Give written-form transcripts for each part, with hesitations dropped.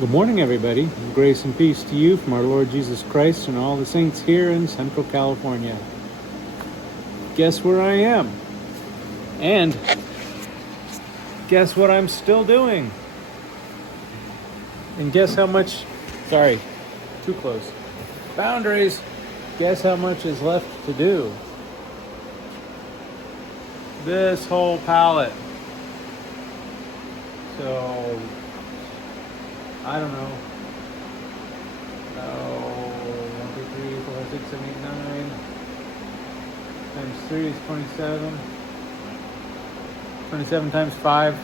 Good morning, everybody. Grace and peace to you from our Lord Jesus Christ and all the saints here in Central California. Guess where I am? And guess what I'm still doing? And guess how much... Sorry, too close. Boundaries. Guess how much is left to do? This whole pallet. So... I don't know. 1, 2, 3, 4, 6, 7, 8, 9 times 3 is 27. 27 times 5.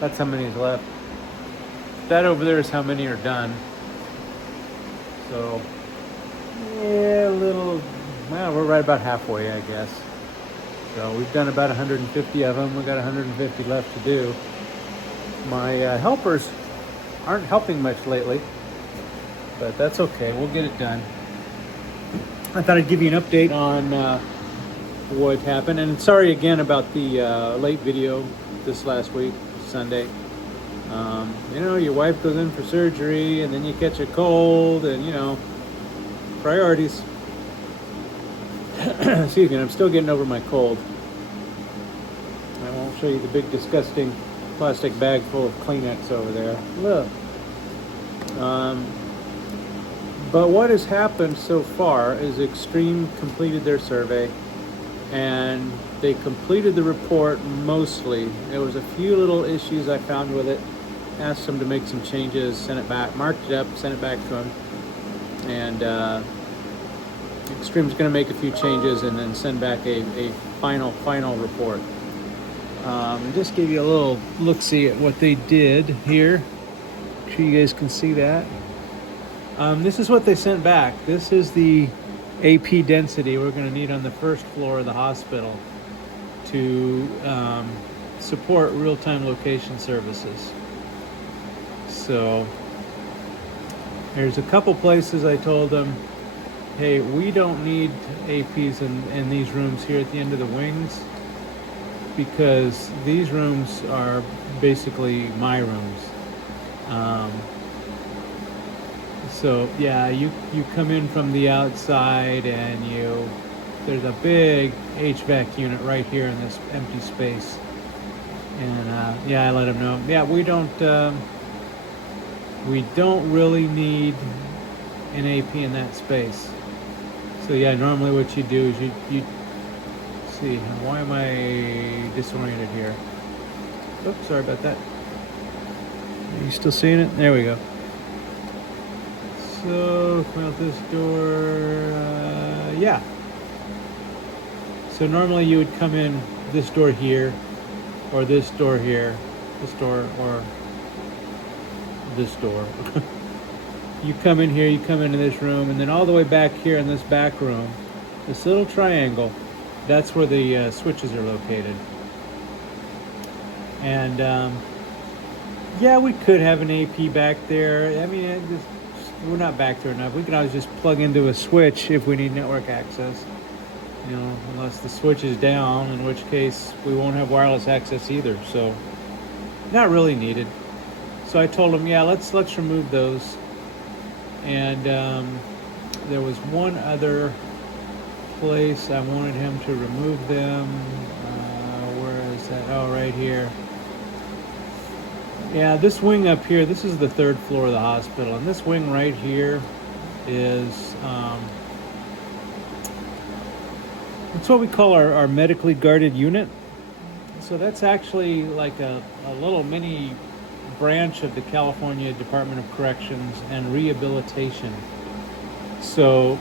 That's how many is left. That over there is how many are done. So, yeah, we're right about halfway, I guess. So we've done about 150 of them. We've got 150 left to do. My helpers aren't helping much lately, but that's okay. We'll get it done. I thought I'd give you an update on what happened, and sorry again about the late video this last week, Sunday. Your wife goes in for surgery, and then you catch a cold, and priorities. Excuse me, I'm still getting over my cold. I won't show you the big disgusting plastic bag full of Kleenex over there. Look. But what has happened so far is Extreme completed their survey, and they completed the report mostly. There was a few little issues I found with it. Asked them to make some changes, sent it back, marked it up, sent it back to them, and Extreme's going to make a few changes and then send back a final report. Just give you a little look-see at what they did here. Make sure you guys can see that. This is what they sent back. This is the AP density we're going to need on the first floor of the hospital to support real-time location services. So there's a couple places I told them, hey, we don't need APs in these rooms here at the end of the wings, because these rooms are basically my rooms. So yeah, you come in from the outside, and there's a big HVAC unit right here in this empty space. And I let them know, yeah, we don't really need an AP in that space. So yeah, normally what you do is you see, why am I disoriented here? Oops, sorry about that. Are you still seeing it? There we go. So, come out this door, yeah. So normally you would come in this door here, or this door here, this door, or this door. You come in here, you come into this room, and then all the way back here in this back room, this little triangle, that's where the switches are located. And yeah, we could have an AP back there. I mean, we're not back there enough. We can always just plug into a switch if we need network access. Unless the switch is down, in which case we won't have wireless access either. So, not really needed. So I told him, yeah, let's remove those. And there was one other place I wanted him to remove them. Where is that? Oh, right here. Yeah, this wing up here, this is the third floor of the hospital, and this wing right here is it's what we call our medically guarded unit. So that's actually like a little mini branch of the California Department of Corrections and Rehabilitation. So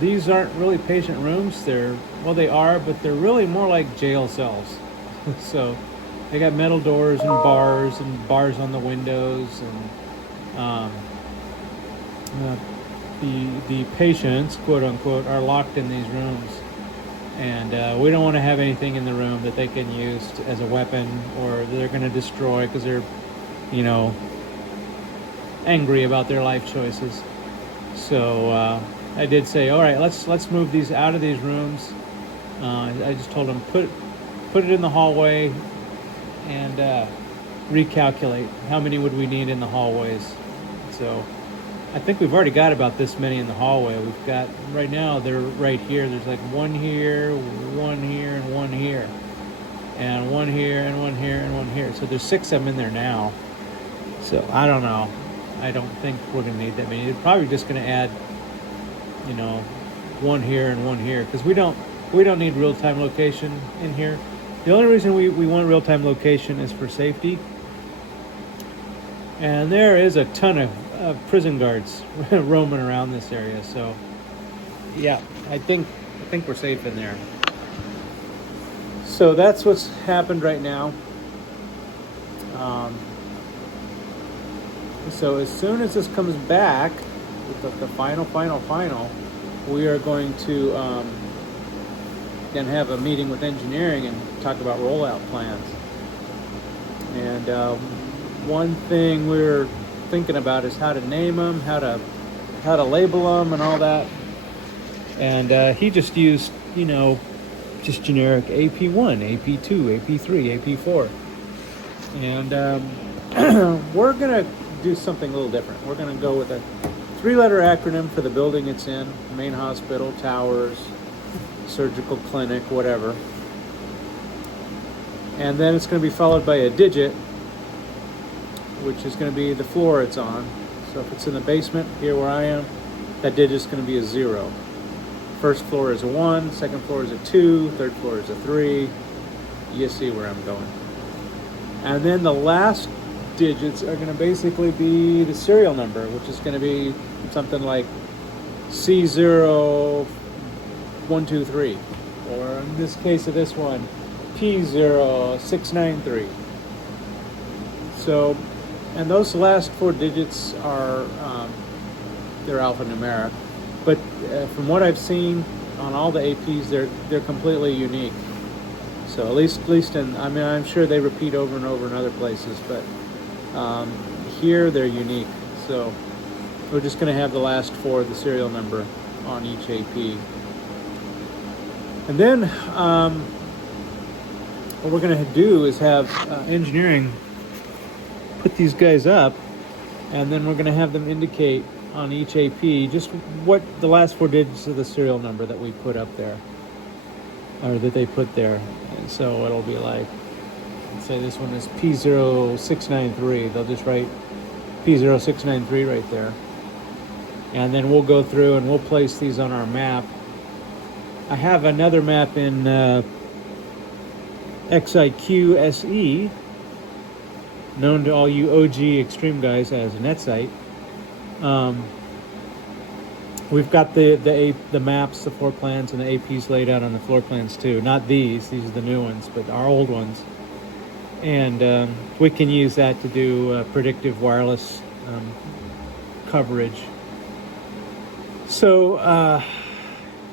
these aren't really patient rooms. They are, but they're really more like jail cells. So they got metal doors and bars on the windows, and the patients, quote unquote, are locked in these rooms, and we don't want to have anything in the room that they can use as a weapon, or they're going to destroy because they're, angry about their life choices. So I did say, all right, let's move these out of these rooms. I just told them put it in the hallway, and recalculate how many would we need in the hallways. So I think we've already got about this many in the hallway. We've got, right now, they're right here. There's like one here, one here, and one here. And one here, and one here, and one here. So there's 6 of them in there now. So I don't know. I don't think we're going to need that many. It's probably just going to add, you know, one here and one here. Because we don't need real-time location in here. The only reason we want real-time location is for safety. And there is a ton of prison guards roaming around this area. So, yeah, I think we're safe in there. So that's what's happened right now. So as soon as this comes back, with the final, we are going to then have a meeting with engineering and talk about rollout plans. And one thing we're thinking about is how to name them, how to label them, and all that. And he just used, you know, just generic AP1, AP2, AP3, AP4. And we're going to do something a little different. We're going to go with a 3-letter acronym for the building it's in, main hospital, towers, surgical clinic, whatever. And then it's going to be followed by a digit, which is going to be the floor it's on. So if it's in the basement, here where I am, that digit's going to be a 0. First floor is a 1, second floor is a 2, third floor is a 3. You see where I'm going. And then the last digits are going to basically be the serial number, which is going to be something like C0123, or in this case of this one, P0693. So, and those last 4 digits are they're alphanumeric. But from what I've seen on all the APs, they're completely unique. So at least in, I mean, I'm sure they repeat over and over in other places, but here they're unique. So we're just going to have the last 4 of the serial number on each AP. And then what we're going to do is have engineering put these guys up, and then we're going to have them indicate on each AP just what the last 4 digits of the serial number that we put up there, or that they put there. And so it'll be like, let's say this one is P0693. They'll just write P0693 right there. And then we'll go through and we'll place these on our map. I have another map in XIQ-SE, known to all you OG Extreme guys as a net site. We've got the maps, the floor plans, and the APs laid out on the floor plans too. Not these are the new ones, but our old ones. And we can use that to do predictive wireless coverage. So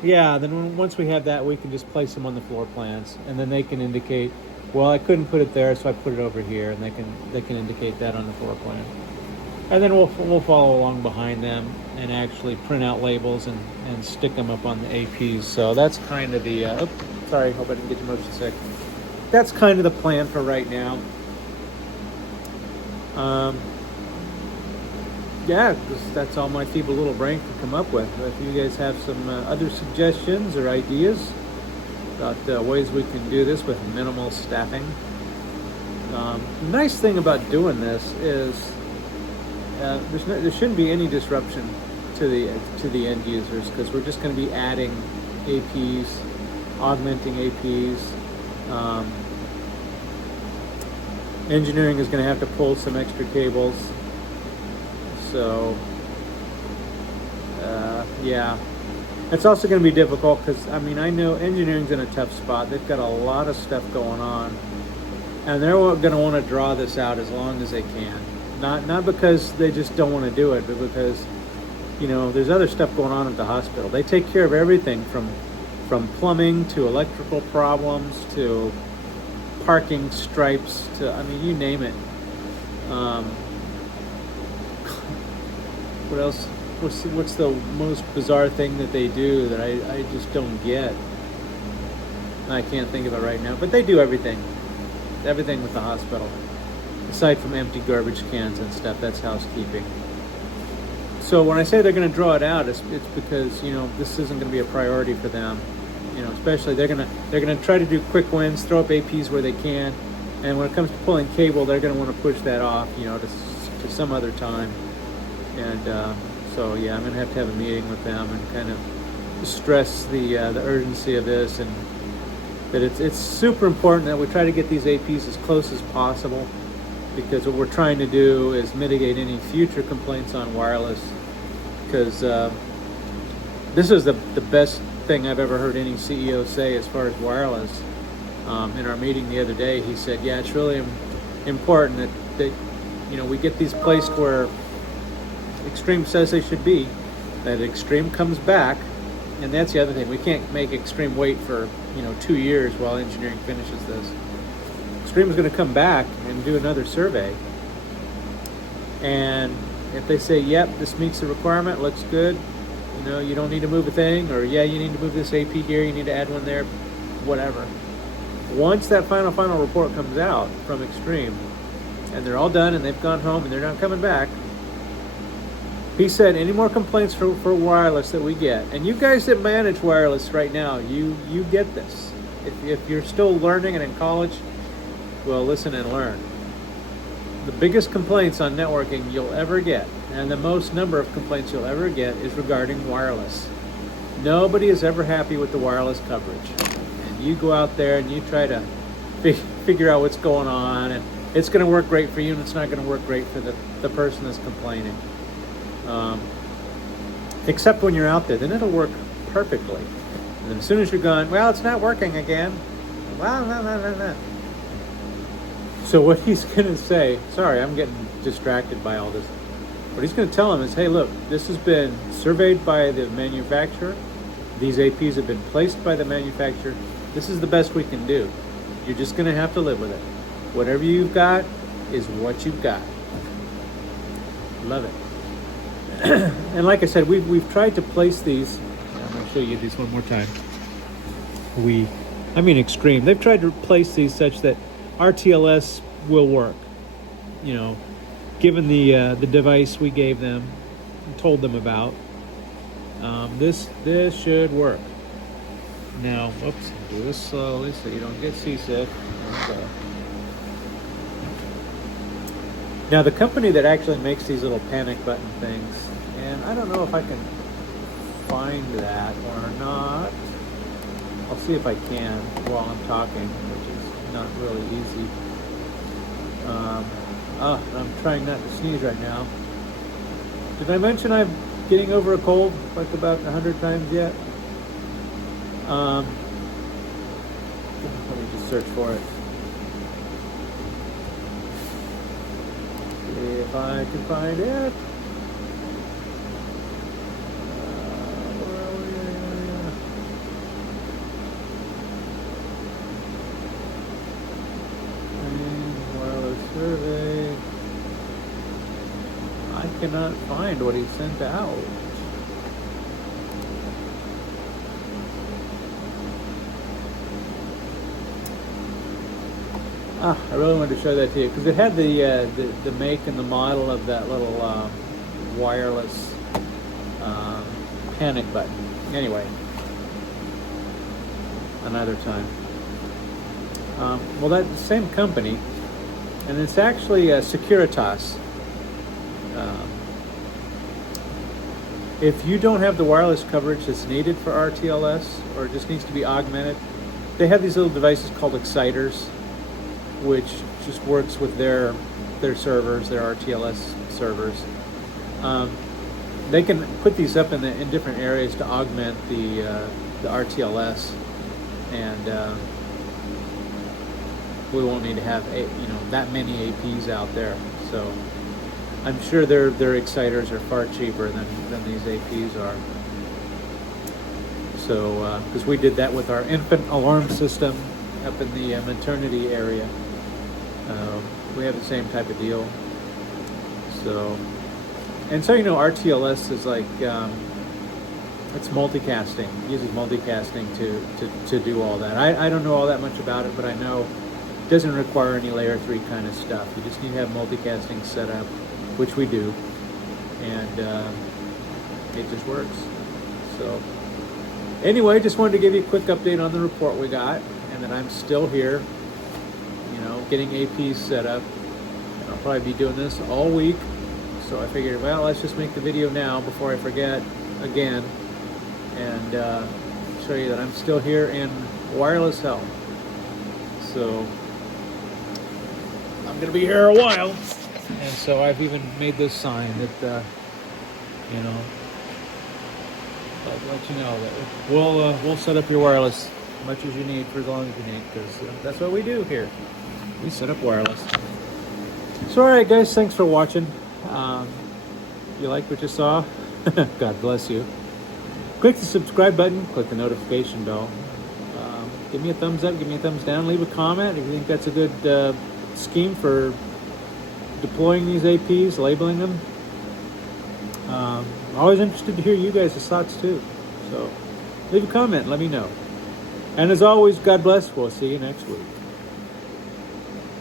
yeah, then once we have that, we can just place them on the floor plans, and then they can indicate, well, I couldn't put it there, so I put it over here, and they can indicate that on the floor plan. And then we'll follow along behind them and actually print out labels and stick them up on the APs. So that's kind of the, sorry, hope I didn't get you motion sick. That's kind of the plan for right now. Yeah, that's all my feeble little brain can come up with. If you guys have some other suggestions or ideas about ways we can do this with minimal staffing. The nice thing about doing this is there shouldn't be any disruption to the end users, because we're just going to be adding APs, augmenting APs. Engineering is going to have to pull some extra cables. So yeah, it's also going to be difficult because, I mean, I know engineering's in a tough spot. They've got a lot of stuff going on, and they're going to want to draw this out as long as they can. Not because they just don't want to do it, but because, you know, there's other stuff going on at the hospital. They take care of everything from plumbing to electrical problems to parking stripes to, I mean, you name it. What else? What's the most bizarre thing that they do that I just don't get? I can't think of it right now, but they do everything with the hospital. aside from empty garbage cans and stuff. That's housekeeping. So when I say they're going to draw it out, it's because, you know, this isn't going to be a priority for them. You know, especially they're going to try to do quick wins, throw up APs where they can, and when it comes to pulling cable, they're going to want to push that off, you know, to some other time. And so yeah, I'm going to have a meeting with them and kind of stress the urgency of this, and that it's super important that we try to get these APs as close as possible, because what we're trying to do is mitigate any future complaints on wireless, because this is the best thing I've ever heard any CEO say as far as wireless. In our meeting the other day, he said, yeah, it's really important that you know, we get these placed where Extreme says they should be, that Extreme comes back. And that's the other thing, we can't make Extreme wait for, you know, 2 years while engineering finishes this. Extreme is going to come back and do another survey, and if they say, yep, this meets the requirement, looks good, you know, you don't need to move a thing, or yeah, you need to move this AP here, you need to add one there, whatever. Once that final report comes out from Extreme, and they're all done and they've gone home and they're not coming back, he said, any more complaints for wireless that we get, and you guys that manage wireless right now, you get this. If you're still learning and in college, well, listen and learn. The biggest complaints on networking you'll ever get, and the most number of complaints you'll ever get, is regarding wireless. Nobody is ever happy with the wireless coverage. And you go out there and you try to figure out what's going on, and it's going to work great for you and it's not going to work great for the person that's complaining. Except when you're out there, then it'll work perfectly. And then as soon as you're gone, well, it's not working again. Well, no. So what he's going to say, sorry, I'm getting distracted by all this. What he's going to tell him is, hey, look, this has been surveyed by the manufacturer. These APs have been placed by the manufacturer. This is the best we can do. You're just going to have to live with it. Whatever you've got is what you've got. Love it. And like I said, we've tried to place these. I'm going to show you this one more time. Extreme. They've tried to place these such that RTLS will work. You know, given the device we gave them, and told them about, this should work. Now, oops, do this slowly so you don't get seasick. Okay. Now, the company that actually makes these little panic button things, and I don't know if I can find that or not. I'll see if I can while I'm talking, which is not really easy. I'm trying not to sneeze right now. Did I mention I'm getting over a cold like about 100 times yet? Let me just search for it. See if I can find it. Survey. I cannot find what he sent out. I really wanted to show that to you because it had the make and the model of that little wireless panic button. Anyway, another time. Well, that's the same company. And it's actually Securitas. If you don't have the wireless coverage that's needed for RTLS, or it just needs to be augmented, they have these little devices called exciters, which just works with their servers, their RTLS servers. They can put these up in different areas to augment the RTLS, and we won't need to have that many APs out there. So I'm sure their exciters are far cheaper than these APs are. So because we did that with our infant alarm system up in the maternity area, we have the same type of deal. So RTLS is like it's multicasting. It uses multicasting to do all that. I don't know all that much about it, but I know doesn't require any layer 3 kind of stuff. You just need to have multicasting set up, which we do, and it just works. So anyway, just wanted to give you a quick update on the report we got, and that I'm still here, you know, getting APs set up. And I'll probably be doing this all week. So I figured, well, let's just make the video now before I forget again, and show you that I'm still here in wireless health. So I'm gonna be here a while, and so I've even made this sign that you know, I'll let you know that we'll set up your wireless as much as you need for as long as you need, because that's what we do here. We set up wireless. So all right, guys, thanks for watching. If you liked what you saw, God bless you. Click the subscribe button, click the notification bell. Give me a thumbs up, give me a thumbs down, leave a comment if you think that's a good scheme for deploying these APs, labeling them. Always interested to hear you guys' thoughts too. So leave a comment, let me know. And as always, God bless. We'll see you next week.